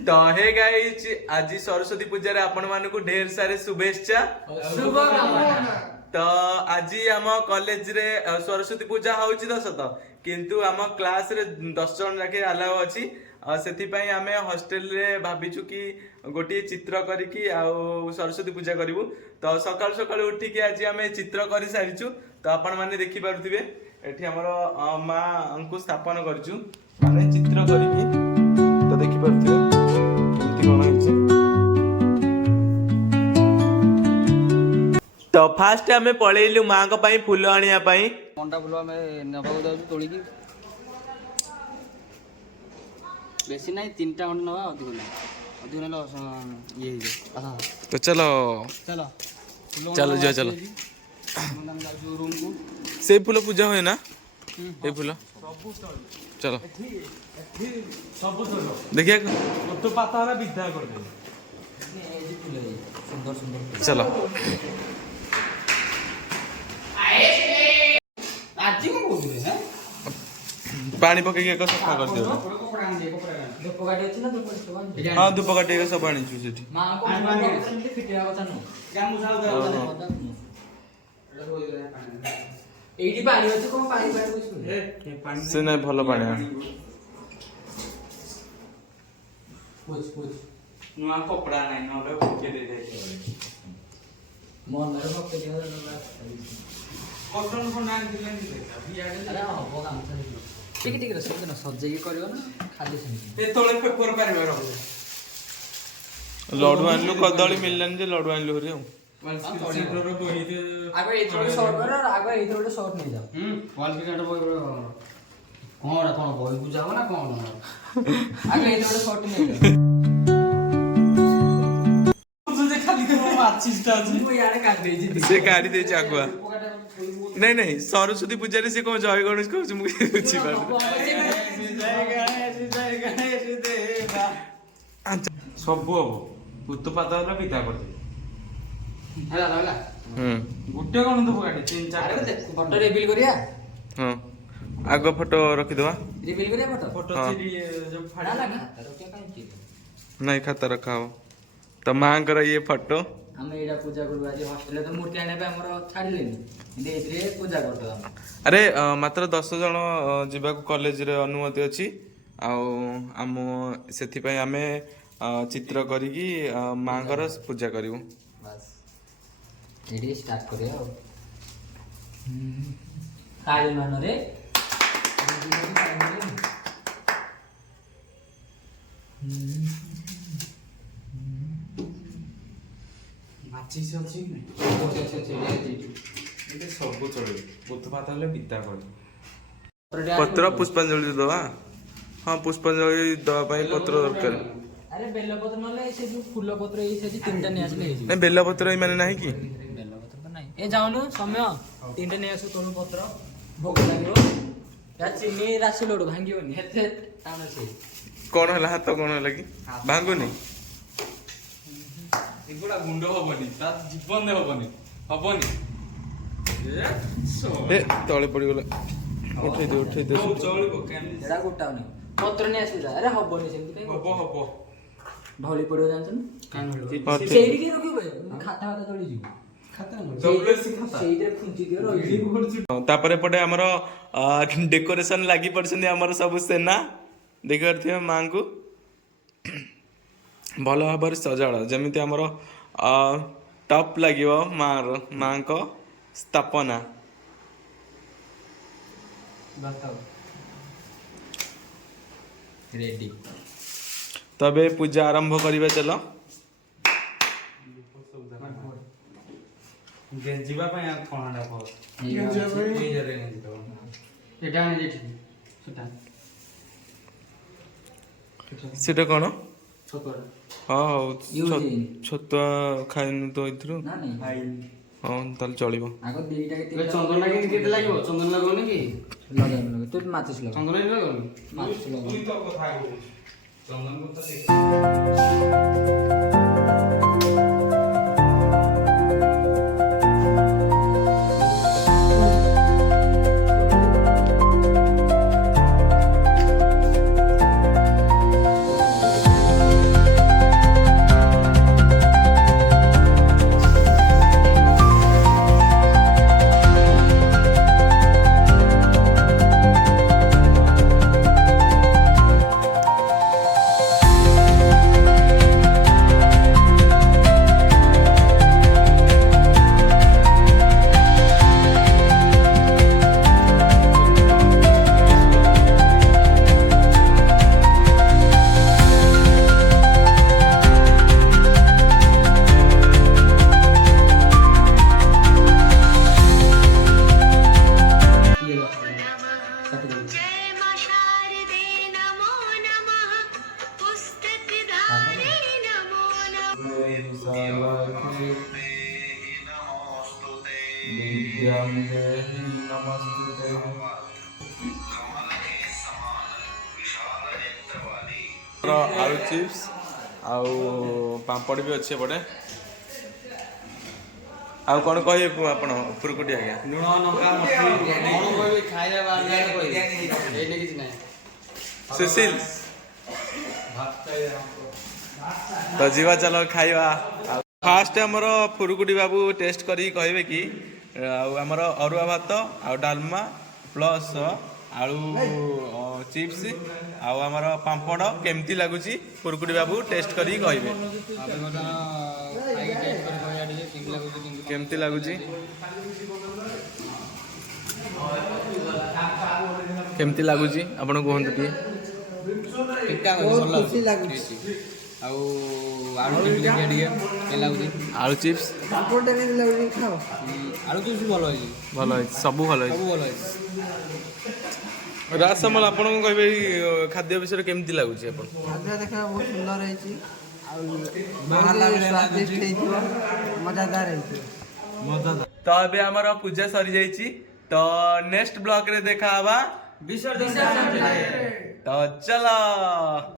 तो hey guys आज सरस्वती पूजा रे आपण मानकु ढेर सारे शुभेच्छा तो आज आम कॉलेज रे सरस्वती पूजा होउची तो सत किंतु आम क्लास रे 10 जन जाके अलाउ अछि सेथि पई आमे हॉस्टल रे भाबिचु कि गोटे चित्र करिकी आ सरस्वती पूजा करिवु तो सकाल सकाल उठी के आज आमे चित्र करि सारिचु तो आपण माने देखि पारुथिबे एठी हमर मां अंकु स्थापन करचु माने चित्र करिकी तो देखि पारुथिबे केमति कोन हिची तो फास्ट आमे पळेलु मां को पई फूल आनिया पई मंडा फूल आमे नबाको जाउ तोली की बेसी नहीं 3टा खंड नवा अधिक ना ये तो चलो चलो चलो जो चलो रूम को से फूल पूजा होए ना ए फूल चलो देखिए तो पाता विद्या कर दे सुंदर सुंदर चलो आज को बोल रहे हैं पानी पके के सफा कर दियो धूप काटी अछि ना धूप हां धूप काटे के सब आनी छु सेठी मां को फिटिया କଥା नो जामु साल एडी पानी अछि को पानी कुछ से नहीं भलो पानी कुछ नुआ कपड़ा नहीं नले फके दे दे मन रे फके दे कॉटन को नान दिले नहीं अरे हो काम ठीक ठीक रे सब दिन सजेई करियो ना खाली सेमी ए तोले पेपर पारबे रो लड्डू आनलु कदली मिललन जे लड्डू आनलु रे चित्र रो बही दे आगे एथोड़े शॉर्ट कर आगे एथोड़े शॉर्ट नहीं जा वाल क्रिकेट बही कौन बही बुझाओ ना कौन आगे एथोड़े शॉर्ट नहीं जा तुझे खाली तो माचिस ता जी वो यार काट दे से काटी दे चाकुआ नहीं नहीं सरस्वती पूजा रे से को जय गणेश कहू मुझे बुझी पार सब हबो पुत पाता पिता कर दे ହେଲା ହେଲା गुटे कोन तो पकाटे 3 4 ଆରେ ଦେଖ ଫଟୋ ରିଭିଲ କରିବା हां आगो फोटो रखी दवा ରିଭିଲ କରିବା ଫଟୋ फोटो हाँ। चिड़ी जो ଫାଡା फाड़ा ଲାଗା ରଖିବା କାଇଁ କି नहीं खाता रखा हो तो मां कर ये फोटो ଆମେ ଏଇଟା ପୂଜା କରୁ ଆଜି ହଷ୍ଟେଲରେ ତ ମୂର୍ତ୍ତି ଆଣିବା ପାଇଁ ଆମର ଛାଡ଼ିଲେନି କିନ୍ତୁ ଏଥିରେ ପୂଜା କରିଦେବା अरे मात्र 10 जन जीवाकू कॉलेज रे अनुमति अछि आ हम सेथि पई हमें चित्र करिकी मांगर पूजा करिवु ବାସ୍ ଏଇଠି ଷ୍ଟାର୍ଟ କରିବା ଆଉ କାଳି ମାନରେ माचिस अछि नै एते सब चले पुत पाता ले पिता कर पत्र पुष्पांजलि दवा हाँ पुष्पांजलि दवा पई पत्र दरकार ଆରେ ବେଲପତ୍ର ନହେଲେ ସେ ଯୋଉ ଫୁଲ ପତ୍ର ଏଇ ସେଠି 3ଟା ନେଇ ଆସିଲେ ହେଇଯିବ नहीं बेला पत्र ई माने नाही की ବେଲପତ୍ର ତ ନାହିଁ ଏ ଯାଉନୁ ସମୟ 3ଟା ନେଇ ଆସୁ ତୋଳ ପତ୍ର ଭୋଗ ଲାଗିବ ତା ଚିନି ରାଶି ଲୋଡ ଭାଙ୍ଗିବନି ହେତେ ଟାଣ ଅଛି कौन हला हाथ कौन हला की भांगुनी एगुडा गुंड होबनी ता जीवन दे होबनी ए तळे पड़ी गला उठै दे चलिबो केन ଏଟା ଗୋଟାଉନି ପତ୍ର ନେଇ ଆସିବୁ ଯା ଆରେ ହବନି ସେମିତି କାଇଁ हबो ଢଳି ପଡିବ ଜାଣିଛୁ ନା कान हाँ, ठीक। ସେଇଠି ରଖିବ ଖାତା ଖାତା ତଳି ଯିବ खाता डब्ल्यूसी खाता ସେଇଥିରେ ଖୁଞ୍ଚି ଦିଅ ରହିଯିବ तापरे पटे हमर डेकोरेशन लागि पड़छन हमर सब सेना देखि करथियो मां को भलो भाबर सजाड़ जेमिति हमर टॉप लागिवो मां को स्थापना बताओ रेडी तबे पूजा आरंभ करिबे चलो गेंजीबा पय कोणाडा को गेंजीबा पय ए जरे गेंजी तो ଏଟା ଆଣି ଦେଇଛି ସେଟା सेटा कोन ଛୋଟଟା हां Use ହେଇନି। छतुआ खाइनु तो इथरु ନା ନାଇଁ हां ताल चलिबो ଆଗ ଦିଟା କି ए चंदन लागे केते लागिवो चंदन लागोनी की ଲଗାଇ ତୁ ମାଚିस ଲଗା चंदन लागोनी ମାଚିस ଲଗା तुई तो कथा को चंदन को तो जय मां शारदे नमो नमः पुस्तकधारे नमो नमः आलू चिप्स आउ पापड़ भी अच्छे पड़े आउ कौन कहे आपण फुरकुटी आज्ञा सुशील तो जीवा चलो खाइबा फास्ट हमर फुरकुटी बाबू टेस्ट करी कहबे कि आमर अरुआ भात आ डालमा प्लस आलू चिप्स आमर पापड़ केमती लगुची फुरकुटी बाबू टेस्ट करी कहबे केमती लगुची केमती लगुची आपण कहंतु टी आलू चिप्स भल सब भल राजसमल आपण कहबे खाद्य विषय केमती लगुची आपण खाद्य देखा बहुत सुंदर है बहुत स्वादिष्ट है मजादार है तो अबे हमर पूजा सरी जाइची तो नेक्स्ट ब्लॉग रे देखा हवा विसर्जन तो चलो।